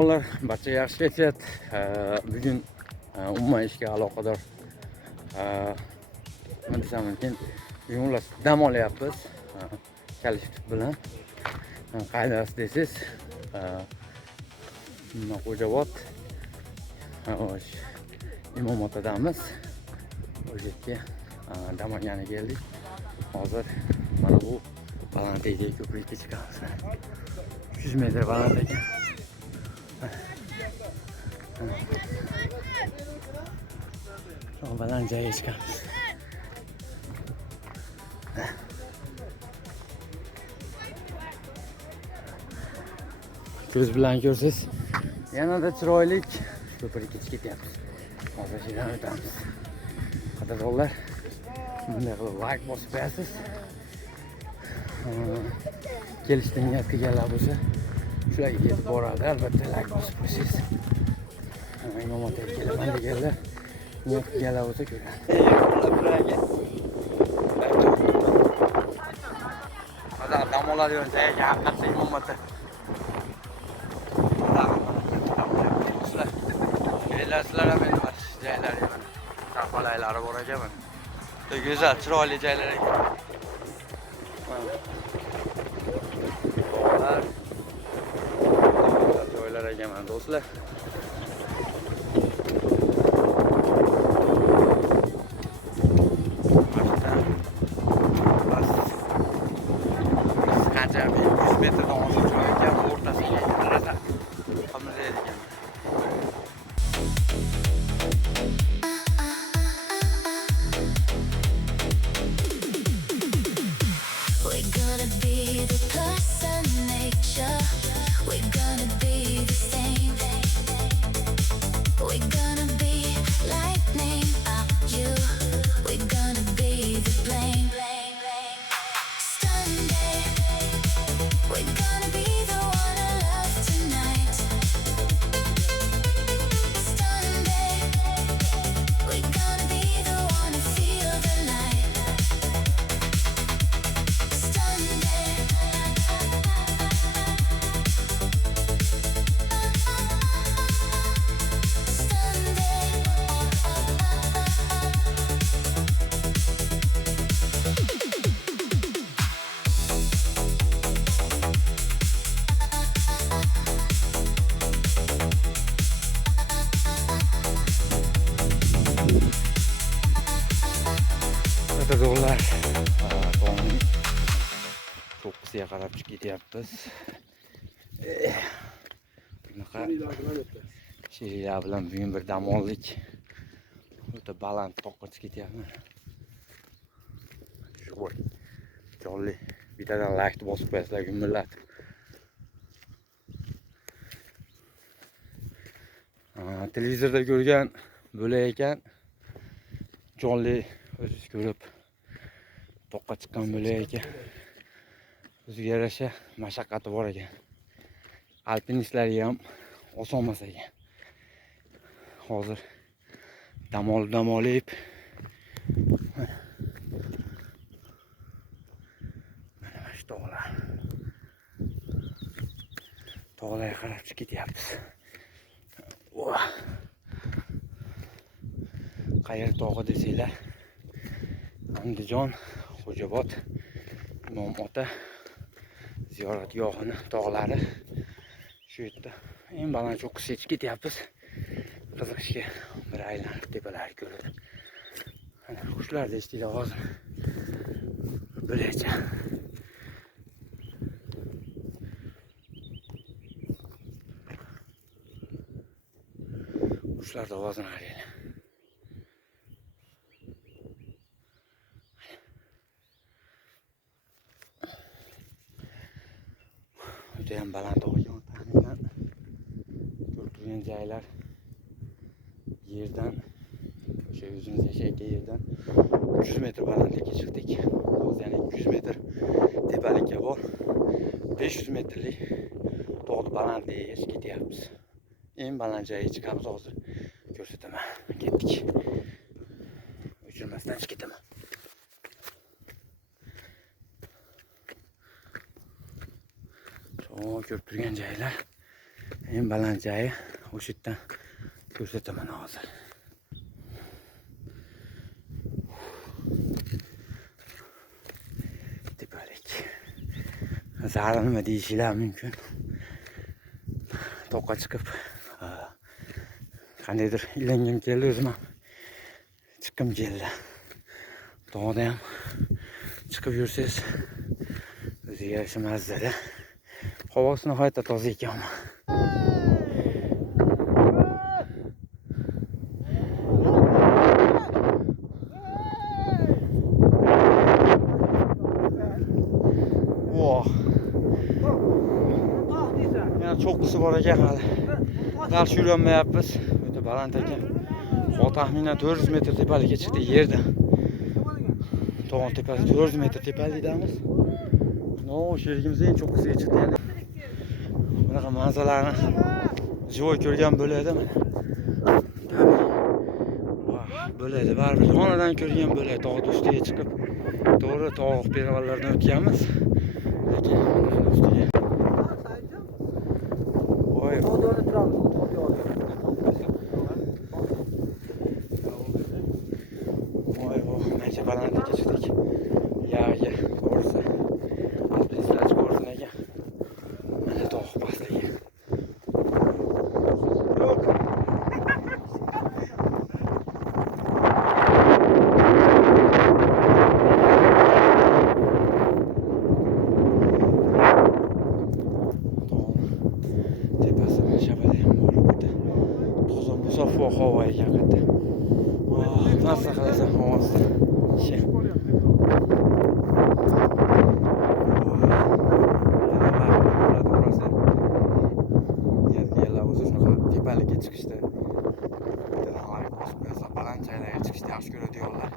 Ular barcha yaxshi kechyapti. Bugun umuman ishga aloqador nima desam mumkin, bugun ular dam olyapmiz kollektiv bilan. Qaydasiz desiz, Xo'jobod Imom-otadamiz. O'sha yerga dam olgani keldik. Hozir mana bu balandlikdagi ko'prikka chiqamiz. 300 metr baland ekan. Şu baland joyga chiqamiz. Ko'z bilan ko'rsiz, yanada chiroyli ko'prikka chiqib ketyapmiz. Hozir shundan o'tamiz. Qadrdonlar, bunday qilib like bosib qo'yasiz. Kelishdan niyat qilganlar bo'lsa, shularga yetib boradi. Albatta like bosib qo'yasiz. Imom-otaga kelaman deganlar niyat qilganlar bo'lsa ko'radi. Hozir dam oladigan joyga haqiqatda Imom-ota. Sizlar ham endi mana shu joylarga mana tarqalaylari bor ekan mana. Juda go'zal, chiroyli joylar ekan. Joylar ekan mana do'stlar. Qancha 100 metrdan oshiq joy ekan, o'rtasiga qarasa qimizlaydi ekan. Qadrdonlar, tongning 9'ga qarab chiqib ketyapmiz. Bunaqa sheriklar bilan bugun bir dam oldik. O'ta baland toqqa chiqib ketyapmiz. Shu bo'y. Jonli bittadan like bosib qo'yasizlar, gumillatib. Televizorda ko'rgan bo'lak ekan. Jonli o'zingiz ko'rib toqqa chiqqan bo'lak ekan. O'ziga yarasha mashaqqati bor ekan. Alpinistlarga ham oson emas ekan. Hozir dam olib mana shu tog'larga qarab chiqib ketyapmiz. Qayer tog'i desanglar, Andijon, Xo'jobod, Imom-ota ziyoratgohini tog'lari shu yerda. Eng baland cho'qqisiga chiqib ketyapmiz. Qiziqishga bir aylanib tepalarni ko'radi. Qushlarni eshitinglar hozir. Bo'lakcha. Qushlarni ovozini qaranglar. Judayam baland olgan taxminan ko'rib turgan joylar yerdan o'sha o'zimiz yashayotgan yerdan 300 metr balandlikka chiqdik. Hozir yana 200 metr tepalikka bor. 500 metrlik tog'ni balandligiga chiqib ketyapmiz. Eng baland joyga chiqamiz hozir. Ko'rsataman. Ketdik. O'chirmasdan chiqib ketaman. Ko'rib turgan joylar En baland joyi o'sha yerdan ko'rsataman hozir. Tepalik. Zarur nima deyishinglar mumkin. Toqqa chiqib qandaydir ilangim keldi o'zim ham. Chiqqim keldi. Tog'da ham chiqib yursangiz o'ziga yarasha mazza-da. Havosi nihoyatda toza ekan. Yana cho'qqisi bor ekan hali. Qarshi yurolmayapmiz. O'ta baland ekan. Hozir taxminan 400 metr tepalikka chiqdik yerdan. Tog'ning tepasi 400 metr tepalikdamiz. No, sherigimiz eng cho'qqisiga chiqdi yana. Bunaqa manzaralarni joy ko'rgan bo'ladi mana. Bo'ladi, baribir xonadan ko'rgan bo'ladi. Tog' ustiga chiqib, to'g'ri tog' perronlardan o'tganmiz. Lekin ustiga voy, mana balandlikka chiqdik. Ya'ga to'g'risi alpinistlar ko'rsin ekan. Mana tog' pastligi. Musaffo havo ekan qayerda. Narsa qilasan havosida. Tepalikka chiqishda baland joylarga chiqishni yaxshi ko'radiganlar